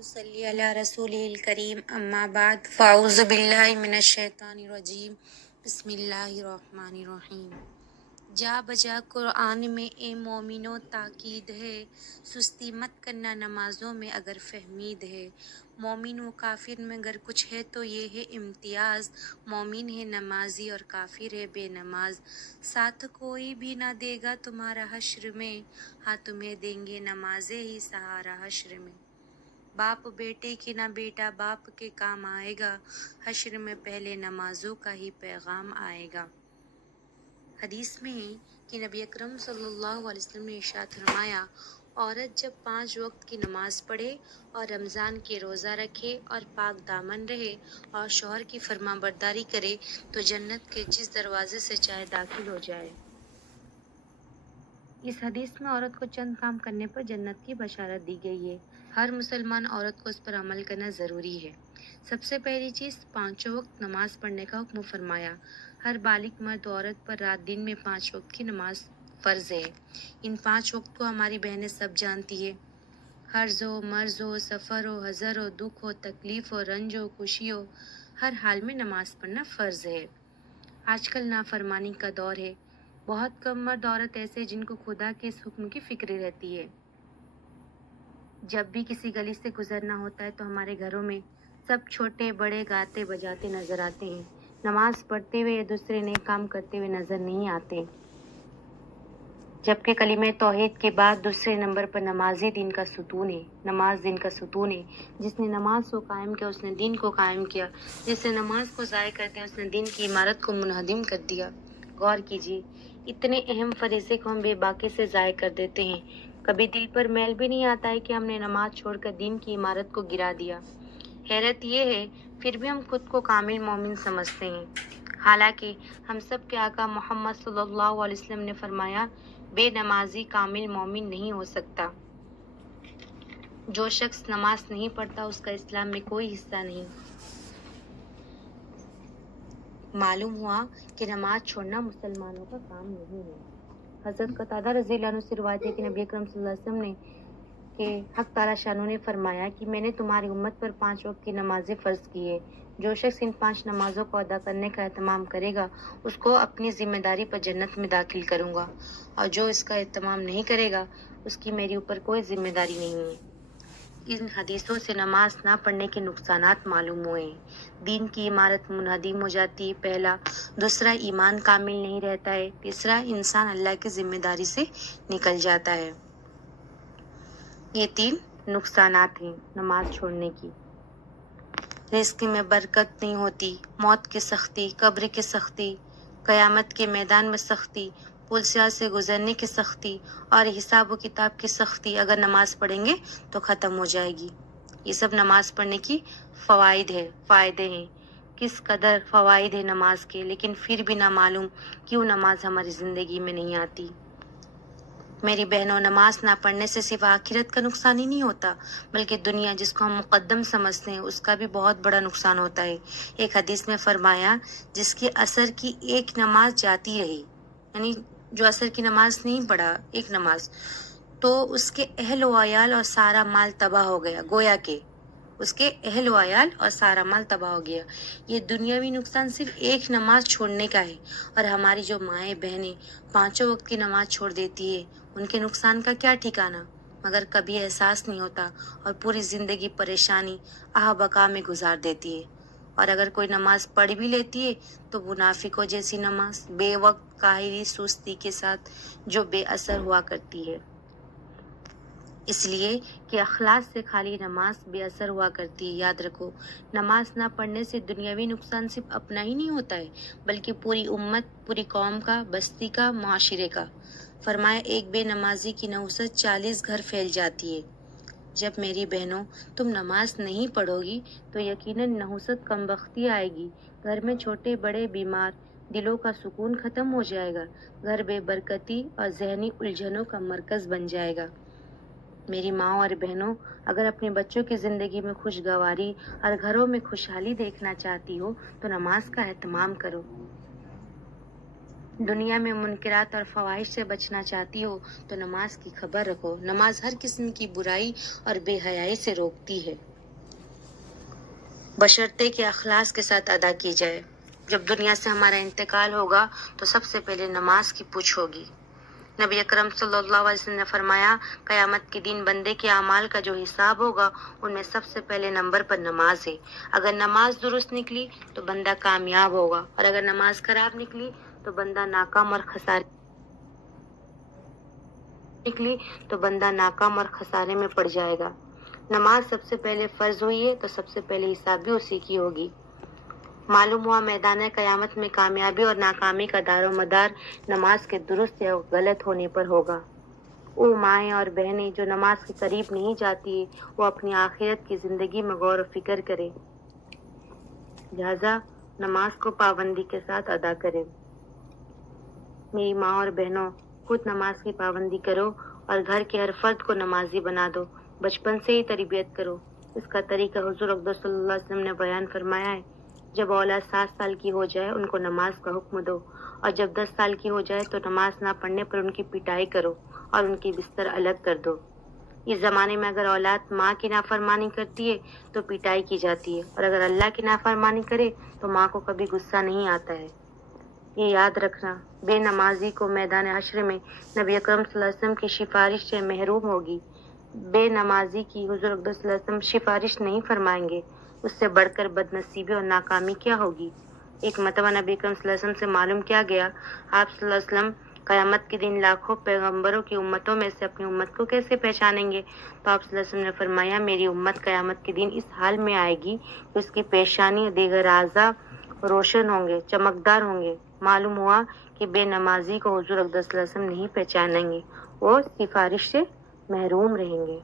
नसल्ली अला रसूलिल करीम अम्मा बाद फ़ाऊज़ु बिल्लाहि मिनश शैतानिर रजीम बिस्मिल्लाहिर रहमानिर रहीम। जा बजा कुरान में ए मोमिनो ताकीद है, सुस्ती मत करना नमाजों में अगर फहमीद है। मोमिन व काफिर में अगर कुछ है तो ये है इम्तियाज़, मोमिन है नमाजी और काफिर है बेनमाज। साथ कोई भी ना देगा तुम्हारा हश्र में, हाँ तुम्हें देंगे नमाजे ही सहारा हश्र में। बाप बेटे की ना बेटा बाप के काम आएगा, हश्र में पहले नमाजों का ही पैगाम आएगा। हदीस में है कि नबी अकरम सल्लल्लाहु अलैहि वसल्लम ने इरशाद फरमाया, औरत जब 5 वक्त की नमाज पढ़े और रमज़ान के रोज़ा रखे और पाक दामन रहे और शौहर की फरमाबरदारी करे तो जन्नत के जिस दरवाजे से चाहे दाखिल हो जाए। इस हदीस में औरत को चंद काम करने पर जन्नत की बशारत दी गई है। हर मुसलमान औरत को उस पर अमल करना ज़रूरी है। सबसे पहली चीज़ 5 वक्त नमाज पढ़ने का हुक्म फरमाया। हर बालिग मर्द औरत पर रात दिन में 5 वक्त की नमाज फ़र्ज़ है। इन 5 वक्त को हमारी बहनें सब जानती है। हर्ज हो, मर्ज हो, सफ़र हो, हज़र हो, दुख हो, तकलीफ़ हो, रंज हो, खुशी हो, हर हाल में नमाज पढ़ना फ़र्ज़ है। आजकल नाफरमानी का दौर है। बहुत कम मर्द औरत ऐसे जिनको खुदा के इस हुक्म की फिक्र रहती है। जब भी किसी गली से गुजरना होता है तो हमारे घरों में सब छोटे बड़े गाते बजाते नजर आते हैं। नमाज पढ़ते हुए या दूसरे नए काम करते हुए नजर नहीं आते। जबकि कलिमे तौहीद के बाद दूसरे नंबर पर नमाजी दिन का सुतून है। नमाज दिन का सुतून है। जिसने नमाज को कायम किया उसने दिन को कायम किया। जिसने नमाज को ज़ाय कर दिया उसने दिन की इमारत को मुनहदिम कर दिया। गौर कीजिए, इतने अहम फरीज़े को हम बेबाकी से ज़ाय कर देते हैं। कभी दिल पर मैल भी नहीं आता है कि हमने नमाज छोड़कर दिन की इमारत को गिरा दिया। हैरत ये है फिर भी हम खुद को कामिल मोमिन समझते हैं। हालांकि हम सब के आका मोहम्मद सल्लल्लाहु अलैहि वसल्लम ने फरमाया, बेनमाजी कामिल मोमिन नहीं हो सकता। जो शख्स नमाज नहीं पढ़ता उसका इस्लाम में कोई हिस्सा नहीं। मालूम हुआ कि नमाज छोड़ना मुसलमानों का काम नहीं है। हज़रत कतादा रज़ियल्लाहु अन्हु से रिवायत है कि नबी अकरम सल्लल्लाहु अलैहि वसल्लम ने कि हक ताला शानू ने फरमाया कि मैंने तुम्हारी उम्मत पर 5 वक्त की नमाजें फ़र्ज की है। जो शख्स इन 5 नमाजों को अदा करने का एहतमाम करेगा उसको अपनी जिम्मेदारी पर जन्नत में दाखिल करूँगा, और जो इसका एहतमाम नहीं करेगा उसकी मेरे ऊपर कोई जिम्मेदारी नहीं है। इन हदीसों से नमाज ना पढ़ने के नुकसानात मालूम हुए हैं। दीन की इमारत मुनहदिम हो जाती है, पहला। दूसरा, ईमान कामिल नहीं रहता है। तीसरा, इंसान अल्लाह की जिम्मेदारी से निकल जाता है। ये 3 नुकसानात हैं नमाज छोड़ने की। रिज़्क़ में बरकत नहीं होती, मौत की सख्ती, कब्र की सख्ती, क़यामत के मैदान में सख्ती, पुलसिया से गुजरने की सख्ती और हिसाब व किताब की सख्ती अगर नमाज पढ़ेंगे तो ख़त्म हो जाएगी। ये सब नमाज पढ़ने की फ़ायदे हैं। किस कदर फ़वाइद है नमाज के, लेकिन फिर भी ना मालूम क्यों नमाज हमारी ज़िंदगी में नहीं आती। मेरी बहनों, नमाज ना पढ़ने से सिर्फ आखिरत का नुकसान ही नहीं होता, बल्कि दुनिया जिसको हम मुकद्दम समझते हैं उसका भी बहुत बड़ा नुकसान होता है। एक हदीस में फरमाया, जिसकी असर की एक नमाज जाती रही, यानी जो असर की नमाज नहीं पढ़ा एक नमाज, तो उसके अहल व अयाल और सारा माल तबाह हो गया। गोया के उसके अहल व अयाल और सारा माल तबाह हो गया। ये दुनियावी नुकसान सिर्फ एक नमाज छोड़ने का है। और हमारी जो माएँ बहनें 5 वक्त की नमाज छोड़ देती है उनके नुकसान का क्या ठिकाना, मगर कभी एहसास नहीं होता और पूरी ज़िंदगी परेशानी आह बका में गुजार देती है। और अगर कोई नमाज पढ़ भी लेती है तो मुनाफिकों जैसी नमाज, बेवक्त काहिरी सुस्ती के साथ जो बेअसर हुआ करती है। इसलिए कि अखलास से खाली नमाज बेअसर हुआ करती है। याद रखो, नमाज ना पढ़ने से दुनियावी नुकसान सिर्फ अपना ही नहीं होता है, बल्कि पूरी उम्मत, पूरी कौम का, बस्ती का, माशरे का। फरमाया, एक बेनमाजी की नहुसत 40 घर फैल जाती है। जब मेरी बहनों तुम नमाज नहीं पढ़ोगी तो यकीनन नहुसत कमबख्ती आएगी। घर में छोटे बड़े बीमार, दिलों का सुकून ख़त्म हो जाएगा। घर बेबरकती और जहनी उलझनों का मरकज़ बन जाएगा। मेरी माँ और बहनों, अगर अपने बच्चों की ज़िंदगी में खुशगवारी और घरों में खुशहाली देखना चाहती हो तो नमाज का एहतमाम करो। दुनिया में मुनकरात और फ़वाहिश से बचना चाहती हो तो नमाज की खबर रखो। नमाज हर किस्म की बुराई और बेहयाई से रोकती है। بشرطے کہ اخلاص کے ساتھ ادا کی جائے۔ جب دنیا سے ہمارا انتقال ہوگا تو سب سے پہلے نماز کی پوچھ ہوگی۔ نبی اکرم صلی اللہ علیہ وسلم نے فرمایا، قیامت کے دن بندے کے اعمال کا جو حساب ہوگا ان میں سب سے پہلے نمبر پر نماز ہے۔ اگر نماز درست نکلی تو بندہ کامیاب ہوگا، اور اگر نماز خراب نکلی تو بندہ ناکام اور خسارے میں پڑ جائے گا۔ نماز سب سے پہلے فرض ہوئی ہے تو سب سے پہلے حساب بھی اسی کی ہوگی۔ معلوم ہوا میدان قیامت میں کامیابی اور ناکامی کا دار و مدار نماز کے درست یا غلط ہونے پر ہوگا۔ او مائیں اور بہنیں جو نماز کے قریب نہیں جاتی وہ اپنی آخرت کی زندگی میں غور و فکر کرے، لہذا نماز کو پابندی کے ساتھ ادا کرے۔ میری ماں اور بہنوں، خود نماز کی پابندی کرو اور گھر کے ہر فرد کو نمازی بنا دو، بچپن سے ہی تربیت کرو۔ اس کا طریقہ حضور اقدس صلی اللہ علیہ وسلم نے بیان فرمایا ہے، جب اولاد 7 سال کی ہو جائے ان کو نماز کا حکم دو، اور جب 10 سال کی ہو جائے تو نماز نہ پڑھنے پر ان کی پٹائی کرو اور ان کی بستر الگ کر دو۔ اس زمانے میں اگر اولاد ماں کی نافرمانی کرتی ہے تو پٹائی کی جاتی ہے، اور اگر اللہ کی نافرمانی کرے تو ماں کو کبھی غصہ نہیں آتا ہے۔ یہ یاد رکھنا، بے نمازی کو میدان حشر میں نبی اکرم صلی اللہ علیہ وسلم کی سفارش سے محروم ہوگی۔ بے نمازی کی حضور اقدس صلی اللہ علیہ وسلم سفارش نہیں فرمائیں گے، اس سے بڑھ کر بد نصیبی اور ناکامی کیا ہوگی۔ ایک مرتبہ نبی اکرم صلی اللہ علیہ وسلم سے معلوم کیا گیا، آپ صلی اللہ علیہ وسلم قیامت کے دن لاکھوں پیغمبروں کی امتوں میں سے اپنی امت کو کیسے پہچانیں گے؟ تو آپ صلی اللہ علیہ وسلم نے فرمایا، میری امت قیامت کے دن اس حال میں آئے گی کہ اس کی پیشانی اور دیگر اعضاء روشن ہوں گے، چمکدار ہوں گے۔ معلوم ہوا کہ بے نمازی کو حضور اقدس صلی اللہ علیہ وسلم نہیں پہچانیں گے، وہ سفارش سے محروم رہیں گے۔